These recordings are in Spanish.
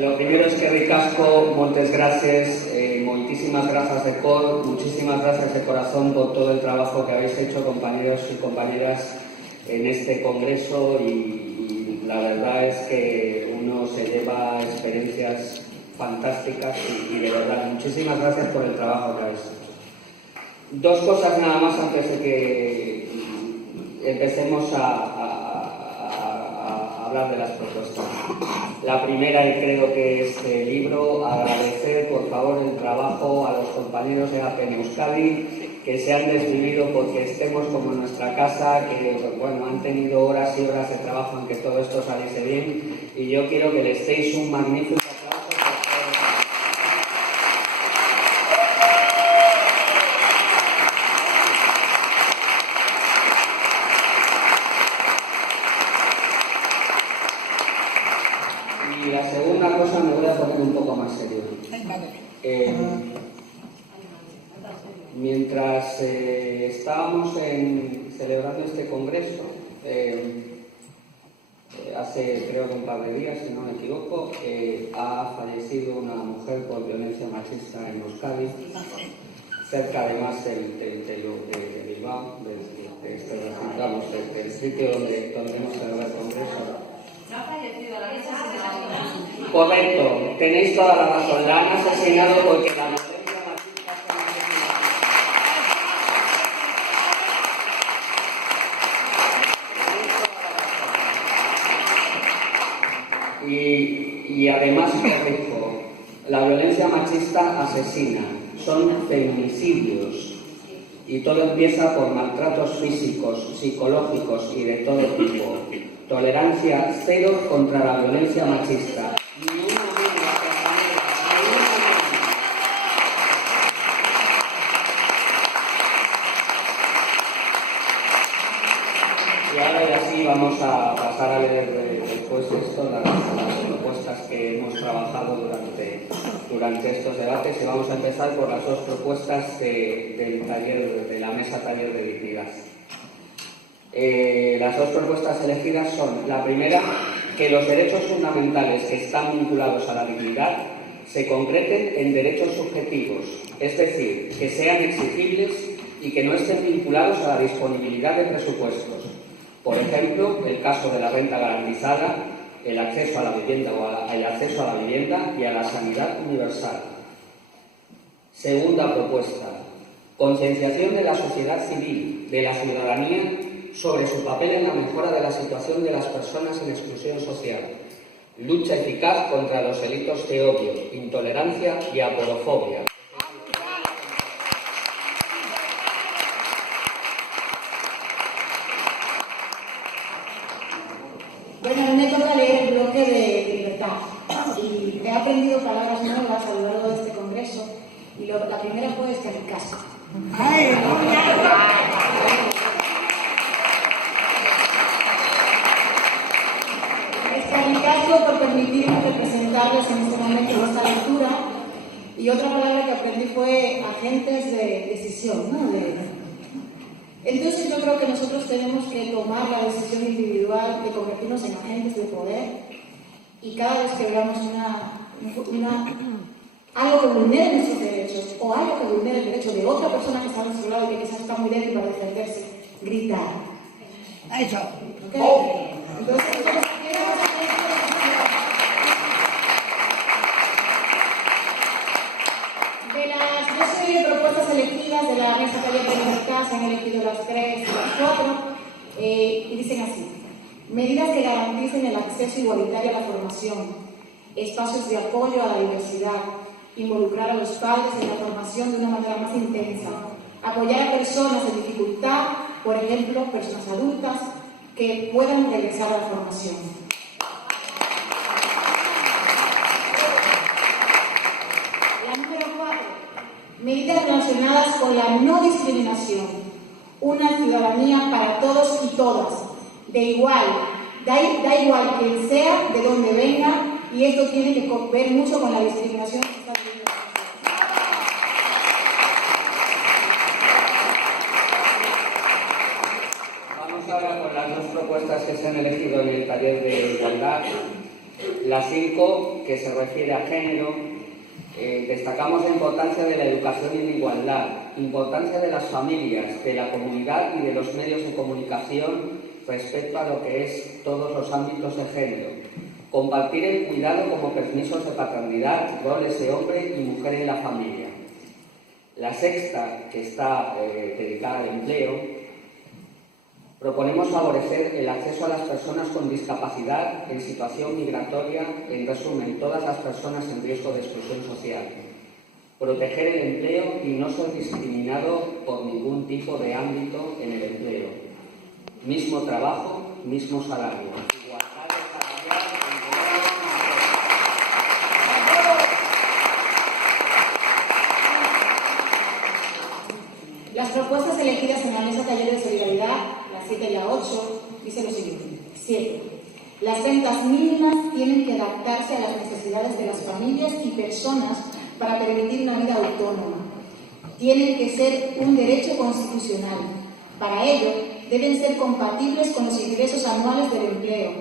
Lo primero es que ricasco, moltes gracias, moitísimas grazas de cor, muchísimas gracias de corazón por todo el trabajo que habéis hecho, compañeros y compañeras, en este congreso y la verdad es que uno se lleva experiencias fantásticas y de verdad, muchísimas gracias por el trabajo que habéis hecho. Dos cosas nada más antes de que empecemos a hablar de las propuestas. La primera, y creo que es el libro, agradecer por favor el trabajo a los compañeros de APN Euskadi que se han desvivido porque estemos como en nuestra casa, que bueno, han tenido horas y horas de trabajo en que todo esto saliese bien, y yo quiero que les deis un magnífico aplauso por todo. Y la segunda cosa, me voy a poner un poco más serio. Mientras estábamos celebrando este congreso, hace creo que un par de días, si no me equivoco, ha fallecido una mujer por violencia machista en Euskadi, cerca además de Bilbao, del sitio donde hemos celebrado el congreso. No ha fallecido, la habéis asesinado. Correcto, tenéis toda la razón, la han asesinado porque la violencia machista se y además corrijo, la violencia machista asesina, son feminicidios y todo empieza por maltratos físicos, psicológicos y de todo tipo. Tolerancia cero contra la violencia machista. Y ahora ya sí vamos a pasar a leer después esto las propuestas que hemos trabajado durante estos debates, y vamos a empezar por las dos propuestas de la mesa taller de dignidad. Las dos propuestas elegidas son, la primera, que los derechos fundamentales que están vinculados a la dignidad se concreten en derechos subjetivos, es decir, que sean exigibles y que no estén vinculados a la disponibilidad de presupuestos. Por ejemplo, el caso de la renta garantizada, el acceso a la vivienda y a la sanidad universal. Segunda propuesta, concienciación de la sociedad civil, de la ciudadanía, sobre su papel en la mejora de la situación de las personas en exclusión social. Lucha eficaz contra los delitos de odio, intolerancia y aporofobia. Bueno, a mí me toca leer el bloque de libertad y he aprendido palabras nuevas a lo largo de este congreso y la primera fue escaricasco. Escaricasco por permitirme representarles en este momento en esta lectura, y otra palabra que aprendí fue agentes de decisión, ¿no? Entonces yo creo que nosotros tenemos que tomar la decisión individual de convertirnos en agentes de poder, y cada vez que veamos algo que vulnere nuestros derechos o algo que vulnere el derecho de otra persona que está a nuestro lado y que quizás está muy débil para defenderse, gritar. Eso. ¿Okay? Entonces, de las 12 propuestas elegidas de la mesa taller de libertad, se han elegido las 3 y las 4, y dicen así: medidas que garanticen el acceso igualitario a la formación, espacios de apoyo a la diversidad, involucrar a los padres en la formación de una manera más intensa, apoyar a personas en dificultad, por ejemplo, personas adultas, que puedan regresar a la formación. La número 4, medidas relacionadas con la no discriminación, una ciudadanía para todos y todas, da igual quien sea, de dónde venga, y esto tiene que ver mucho con la discriminación que está viviendo. Vamos ahora con las dos propuestas que se han elegido en el taller de igualdad. La 5, que se refiere a género, destacamos la importancia de la educación en igualdad, importancia de las familias, de la comunidad y de los medios de comunicación respecto a lo que es todos los ámbitos de género. Compartir el cuidado como permisos de paternidad, roles de hombre y mujer en la familia. La 6ª, que está dedicada al empleo, proponemos favorecer el acceso a las personas con discapacidad en situación migratoria, en resumen, todas las personas en riesgo de exclusión social. Proteger el empleo y no ser discriminado por ningún tipo de ámbito en el empleo. Mismo trabajo, mismo salario. Igualdad salarial entre hombres y mujeres. Las propuestas elegidas en la mesa taller de solidaridad, la 7 y la 8, dice lo siguiente. 7. Las rentas mínimas tienen que adaptarse a las necesidades de las familias y personas para permitir una vida autónoma. Tienen que ser un derecho constitucional. Para ello, deben ser compatibles con los ingresos anuales del empleo,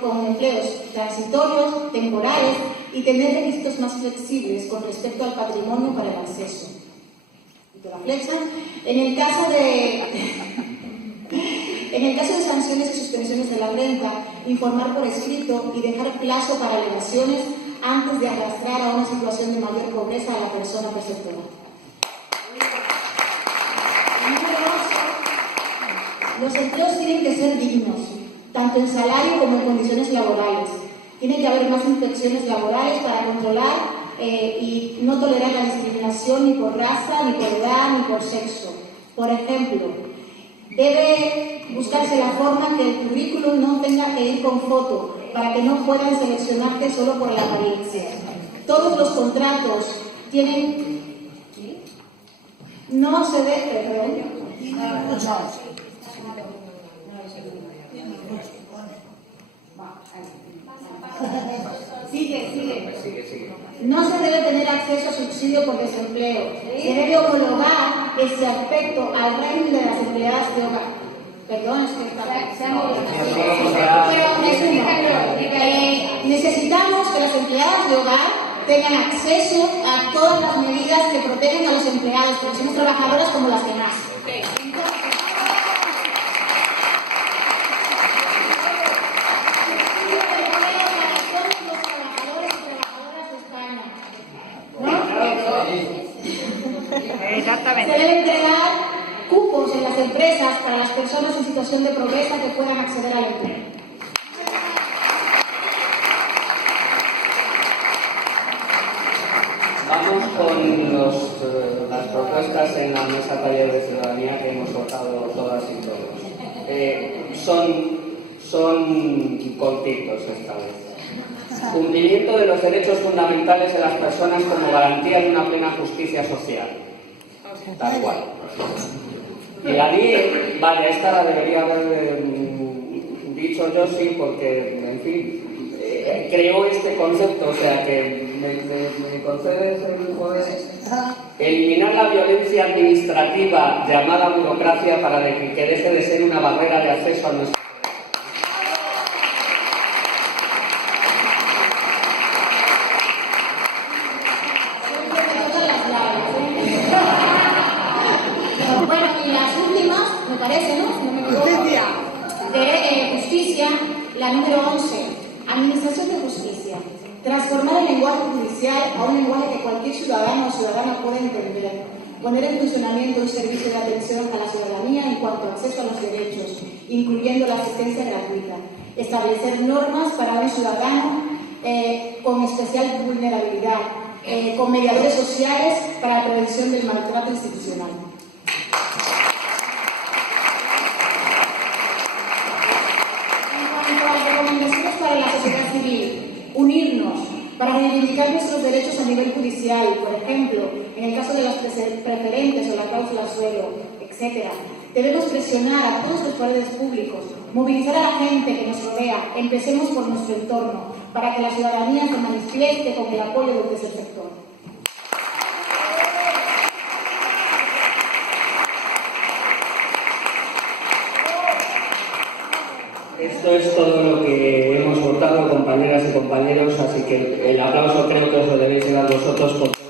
con empleos transitorios, temporales y tener requisitos más flexibles con respecto al patrimonio para el acceso. La flecha. En el caso de sanciones y suspensiones de la renta, informar por escrito y dejar plazo para alegaciones antes de arrastrar a una situación de mayor pobreza a la persona perceptora. Número 8. Los empleos tienen que ser dignos, tanto en salario como en condiciones laborales. Tiene que haber más inspecciones laborales para controlar y no tolerar la discriminación ni por raza, ni por edad, ni por sexo. Por ejemplo, debe buscarse la forma que el currículum no tenga que ir con foto, para que no puedan seleccionarte solo por la apariencia. Todos los contratos tienen... No se debe... Perdón. Sigue. No se debe tener acceso a subsidio por desempleo. Se debe homologar ese aspecto al régimen de las empleadas de hogar. Perdón, es que necesitamos que las empleadas de hogar tengan acceso a todas las medidas que protegen a los empleados, porque somos trabajadoras como las demás. Exactamente. Se debe entregar cupos en las empresas para las personas en situación de pobreza que puedan acceder al empleo. Vamos con las propuestas en la mesa taller de ciudadanía que hemos votado todas y todos. Son cortitos esta vez. Cumplimiento de los derechos fundamentales de las personas como garantía de una plena justicia social. Tal cual. Y la 10, vale, esta la debería haber dicho yo sí, porque, en fin, creó este concepto, o sea que me concedes el poder. Eliminar la violencia administrativa llamada burocracia para que deje de ser una barrera de acceso a nuestro. Bueno, y las últimas, me parece, ¿no? No me equivoco. De justicia, la número 11, administración de justicia. Transformar el lenguaje judicial a un lenguaje que cualquier ciudadano o ciudadana pueda entender. Poner en funcionamiento un servicio de atención a la ciudadanía en cuanto a acceso a los derechos, incluyendo la asistencia gratuita. Establecer normas para un ciudadano con especial vulnerabilidad, con mediadores sociales para la prevención del maltrato institucional. En cuanto a las recomendaciones para la sociedad civil, unirnos para reivindicar nuestros derechos a nivel judicial, por ejemplo, en el caso de las preferentes o la cláusula suelo, etc. Debemos presionar a todos los poderes públicos, movilizar a la gente que nos rodea, empecemos por nuestro entorno, para que la ciudadanía se manifieste con el apoyo del tercer sector. Esto es todo lo que hemos votado, compañeras y compañeros, así que el aplauso creo que os lo debéis llevar vosotros por todo